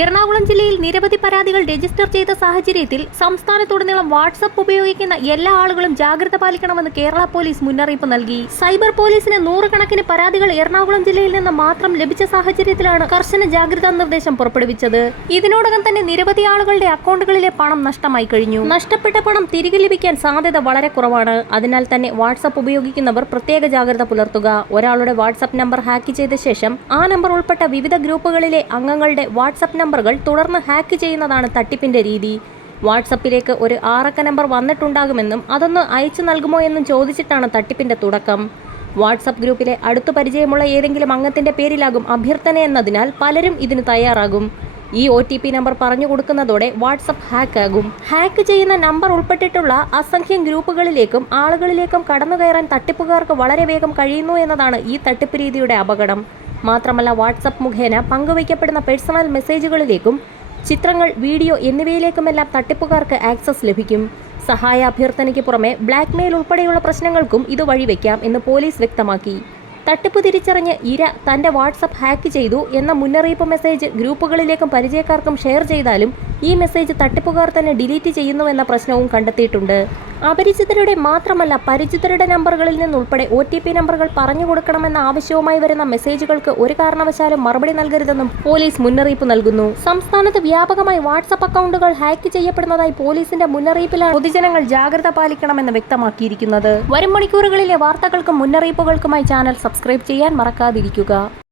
എറണാകുളം ജില്ലയിൽ നിരവധി പരാതികൾ രജിസ്റ്റർ ചെയ്ത സാഹചര്യത്തിൽ സംസ്ഥാനത്തുടനീളം വാട്സപ്പ് ഉപയോഗിക്കുന്ന എല്ലാ ആളുകളും ജാഗ്രത പാലിക്കണമെന്ന് കേരള പോലീസ് മുന്നറിയിപ്പ് നൽകി. സൈബർ പോലീസിന് നൂറുകണക്കിന് പരാതികൾ എറണാകുളം ജില്ലയിൽ നിന്ന് മാത്രം ലഭിച്ച സാഹചര്യത്തിലാണ് കർശന ജാഗ്രതാ നിർദ്ദേശം പുറപ്പെടുവിച്ചത്. ഇതിനോടകം തന്നെ നിരവധി ആളുകളുടെ അക്കൗണ്ടുകളിലെ പണം നഷ്ടമായി കഴിഞ്ഞു. നഷ്ടപ്പെട്ട പണം തിരികെ ലഭിക്കാൻ സാധ്യത വളരെ കുറവാണ്. അതിനാൽ തന്നെ വാട്സപ്പ് ഉപയോഗിക്കുന്നവർ പ്രത്യേക ജാഗ്രത പുലർത്തുക. ഒരാളുടെ വാട്സപ്പ് നമ്പർ ഹാക്ക് ചെയ്ത ശേഷം ആ നമ്പർ ഉൾപ്പെട്ട വിവിധ ഗ്രൂപ്പുകളിലെ അംഗങ്ങളുടെ വാട്സപ്പ് നമ്പറുകൾ തുടർന്ന് ഹാക്ക് ചെയ്യുന്നതാണ് തട്ടിപ്പിന്റെ രീതി. വാട്സപ്പിലേക്ക് ഒരു ആറക്ക നമ്പർ വന്നിട്ടുണ്ടാകുമെന്നും അതൊന്ന് അയച്ചു നൽകുമോ എന്നും ചോദിച്ചിട്ടാണ് തട്ടിപ്പിന്റെ തുടക്കം. വാട്സപ്പ് ഗ്രൂപ്പിലെ അടുത്തു പരിചയമുള്ള ഏതെങ്കിലും അംഗത്തിന്റെ പേരിലാകും അഭ്യർത്ഥന എന്നതിനാൽ പലരും ഇതിന് തയ്യാറാകും. ഈ ഒ ടി പി നമ്പർ പറഞ്ഞു കൊടുക്കുന്നതോടെ വാട്സപ്പ് ഹാക്ക് ആകും ഹാക്ക് ചെയ്യുന്ന നമ്പർ ഉൾപ്പെട്ടിട്ടുള്ള അസംഖ്യം ഗ്രൂപ്പുകളിലേക്കും ആളുകളിലേക്കും കടന്നു കയറാൻ തട്ടിപ്പുകാർക്ക് വളരെ വേഗം കഴിയുന്നു എന്നതാണ് ഈ തട്ടിപ്പ് രീതിയുടെ അപകടം. മാത്രമല്ല വാട്സപ്പ് മുഖേന പങ്കുവയ്ക്കപ്പെടുന്ന പേഴ്സണൽ മെസ്സേജുകളിലേക്കും ചിത്രങ്ങൾ വീഡിയോ എന്നിവയിലേക്കുമെല്ലാം തട്ടിപ്പുകാർക്ക് ആക്സസ് ലഭിക്കും. സഹായ അഭ്യർത്ഥനയ്ക്ക് പുറമെ ബ്ലാക്ക്മെയിൽ ഉൾപ്പെടെയുള്ള പ്രശ്നങ്ങൾക്കും ഇത് വഴിവെക്കാം എന്ന് പോലീസ് വ്യക്തമാക്കി. തട്ടിപ്പ് തിരിച്ചറിഞ്ഞ് ഇര തന്റെ വാട്സപ്പ് ഹാക്ക് ചെയ്തു എന്ന മുന്നറിയിപ്പ് മെസ്സേജ് ഗ്രൂപ്പുകളിലേക്കും പരിചയക്കാർക്കും ഷെയർ ചെയ്താലും ഈ മെസ്സേജ് തട്ടിപ്പുകാർ തന്നെ ഡിലീറ്റ് ചെയ്യുന്നുവെന്ന പ്രശ്നവും കണ്ടെത്തിയിട്ടുണ്ട്. അപരിചിതരുടെ മാത്രമല്ല പരിചിതരുടെ നമ്പറുകളിൽ നിന്നുൾപ്പെടെ ഒ ടി പി നമ്പറുകൾ പറഞ്ഞു കൊടുക്കണമെന്ന ആവശ്യവുമായി വരുന്ന മെസ്സേജുകൾക്ക് ഒരു കാരണവശാലും മറുപടി നൽകരുതെന്നും പോലീസ് മുന്നറിയിപ്പ് നൽകുന്നു. സംസ്ഥാനത്ത് വ്യാപകമായി വാട്സപ്പ് അക്കൗണ്ടുകൾ ഹാക്ക് ചെയ്യപ്പെടുന്നതായി പോലീസിന്റെ മുന്നറിയിപ്പിലാണ് പൊതുജനങ്ങൾ ജാഗ്രത പാലിക്കണമെന്ന് വ്യക്തമാക്കിയിരിക്കുന്നത്. വരും മണിക്കൂറുകളിലെ വാർത്തകൾക്കും മുന്നറിയിപ്പുകൾക്കുമായി ചാനൽ സബ്സ്ക്രൈബ് ചെയ്യാൻ മറക്കാതിരിക്കുക.